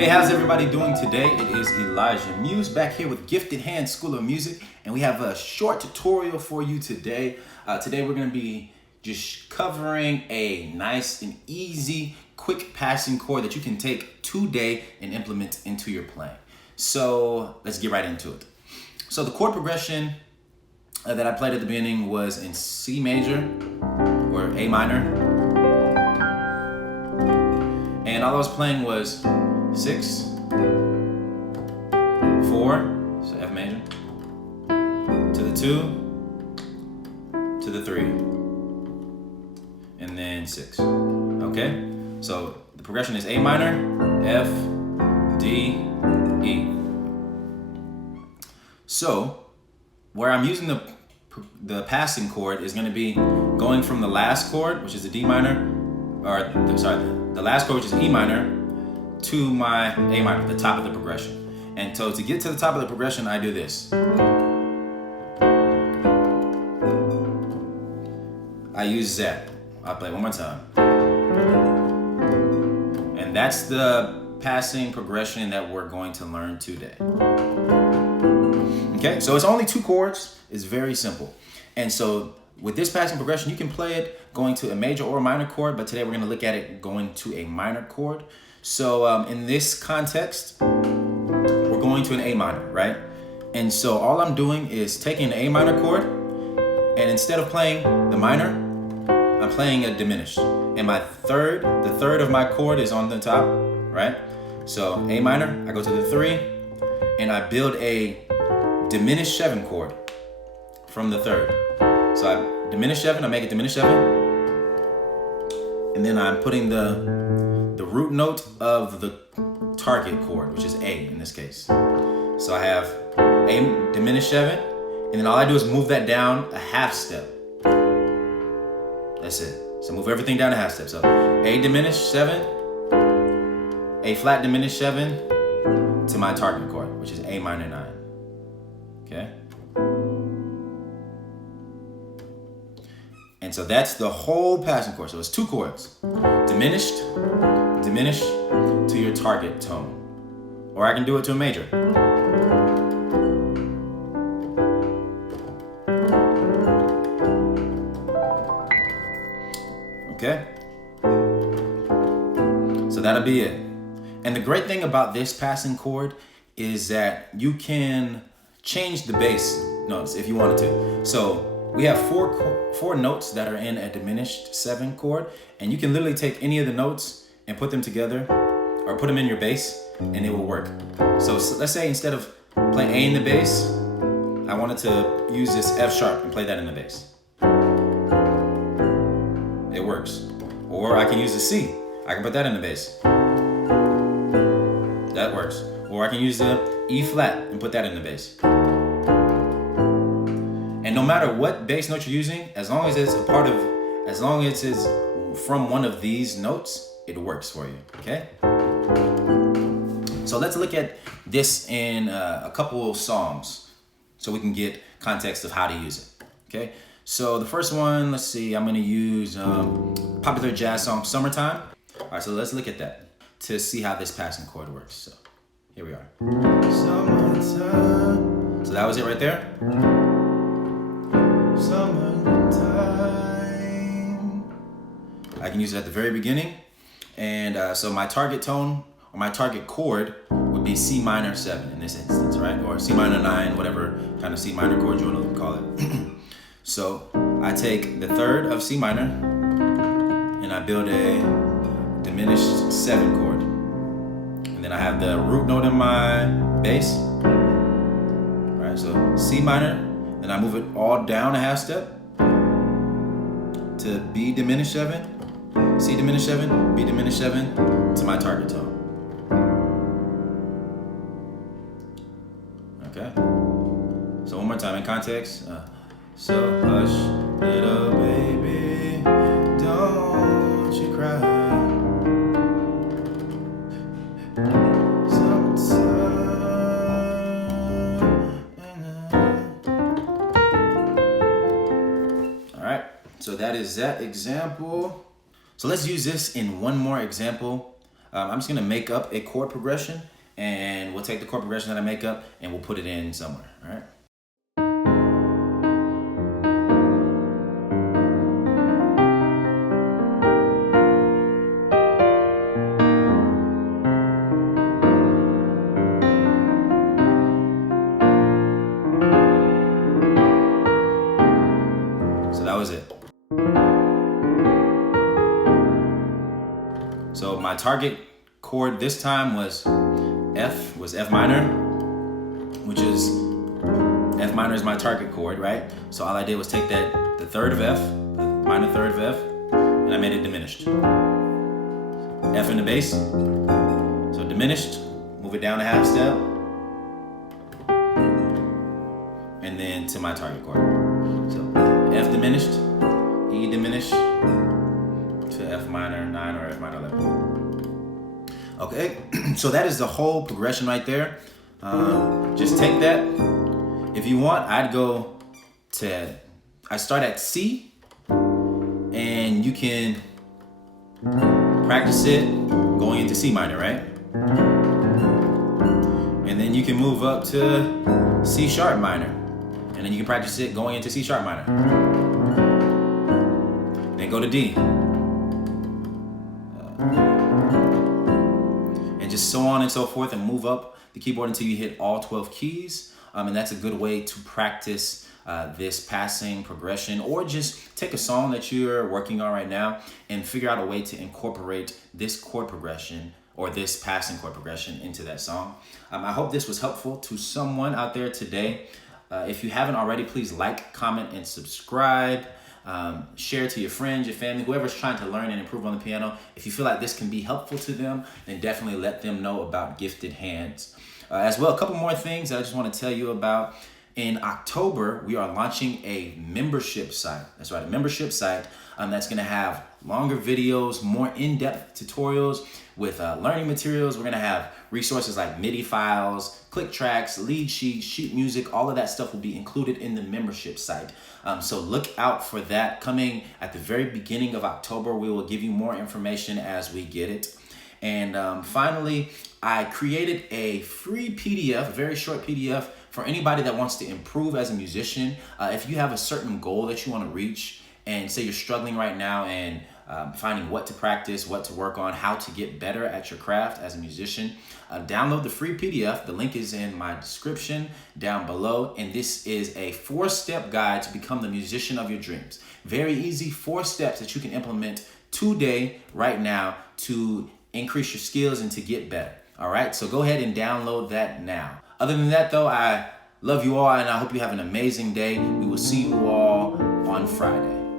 Hey, how's everybody doing today? It is Elijah Muse back here with Gifted Hands School of Music, and we have a short tutorial for you today. Today we're going to be just covering a nice and easy, quick passing chord that you can take today and implement into your playing. So let's get right into it. So the chord progression that I played at the beginning was in C major or A minor, and all I was playing was 6, 4, so F major, to the 2, to the 3, and then 6. Okay? So the progression is A minor, F, D, E. So where I'm using the passing chord is going to be going from the last chord, which is the D minor, the last chord, which is E minor, to my A minor, the top of the progression. And so to get to the top of the progression, I do this. I use that. I'll play it one more time. And that's the passing progression that we're going to learn today. Okay, so it's only 2 chords. It's very simple. And so with this passing progression, you can play it going to a major or a minor chord, but today we're going to look at it going to a minor chord. So in this context, we're going to an A minor, right? And so all I'm doing is taking the A minor chord, and instead of playing the minor, I'm playing a diminished. And the third of my chord is on the top, right? So A minor, I go to the 3, and I build a diminished 7 chord from the 3rd. So I diminish 7, I make a diminished 7, and then I'm putting the root note of the target chord, which is A in this case. So I have A diminished 7, and then all I do is move that down a half step. That's it. So move everything down a half step. So A diminished 7, A flat diminished 7 to my target chord, which is A minor 9. Okay? And so that's the whole passing chord. So it's 2 chords. Diminished, diminish to your target tone. Or I can do it to a major. Okay? So that'll be it. And the great thing about this passing chord is that you can change the bass notes if you wanted to. So we have four notes that are in a diminished 7 chord, and you can literally take any of the notes and put them together or put them in your bass and it will work. So let's say instead of playing A in the bass, I wanted to use this F sharp and play that in the bass. It works. Or I can use the C. I can put that in the bass. That works. Or I can use the E flat and put that in the bass. And no matter what bass note you're using, as long as it's from one of these notes, it works for you, okay? So let's look at this in a couple of songs so we can get context of how to use it, okay? So the first one, let's see, I'm gonna use popular jazz song, Summertime. All right, so let's look at that to see how this passing chord works. So here we are. Summertime. So that was it right there. Summertime. I can use it at the very beginning. And so my target tone or my target chord would be C minor 7 in this instance, right? Or C minor 9, whatever kind of C minor chord you want to call it. So I take the 3rd of C minor and I build a diminished 7 chord. And then I have the root note in my bass. All right, so C minor, then I move it all down a half step to B diminished 7, C diminished 7, B diminished 7 to my target tone. Okay? So one more time in context. So hush, little baby, don't you cry. So that is that example. So let's use this in one more example I'm just gonna make up a chord progression, and we'll take the chord progression that I make up and we'll put it in somewhere, all right? So that was it. So my target chord this time was F minor, which is, F minor is my target chord, right? So all I did was take the third of F, the minor third of F, and I made it diminished. F in the bass, so diminished, move it down a half step, and then to my target chord. So F diminished, E diminished, to F minor 9 or F minor 11. Okay, so that is the whole progression right there. Just take that. If you want, I start at C, and you can practice it going into C minor, right? And then you can move up to C sharp minor, and then you can practice it going into C sharp minor. Then go to D. And just so on and so forth, and move up the keyboard until you hit all 12 keys. And that's a good way to practice this passing progression, or just take a song that you're working on right now and figure out a way to incorporate this chord progression or this passing chord progression into that song. I hope this was helpful to someone out there today. If you haven't already, please like, comment, and subscribe. Share to your friends, your family, whoever's trying to learn and improve on the piano. If you feel like this can be helpful to them, then definitely let them know about Gifted Hands. As well, a couple more things that I just want to tell you about. In October, we are launching a membership site. That's right, a membership site that's going to have longer videos, more in-depth tutorials with learning materials. We're going to have resources like MIDI files, click tracks, lead sheets, sheet music. All of that stuff will be included in the membership site. So look out for that coming at the very beginning of October. We will give you more information as we get it. And finally, I created a free PDF, a very short PDF, for anybody that wants to improve as a musician. If you have a certain goal that you want to reach, and say you're struggling right now and finding what to practice, what to work on, how to get better at your craft as a musician, download the free PDF. The link is in my description down below. And this is a 4-step guide to become the musician of your dreams. Very easy 4 steps that you can implement today, right now, to increase your skills and to get better. All right, so go ahead and download that now. Other than that though, I love you all, and I hope you have an amazing day. We will see you all on Friday.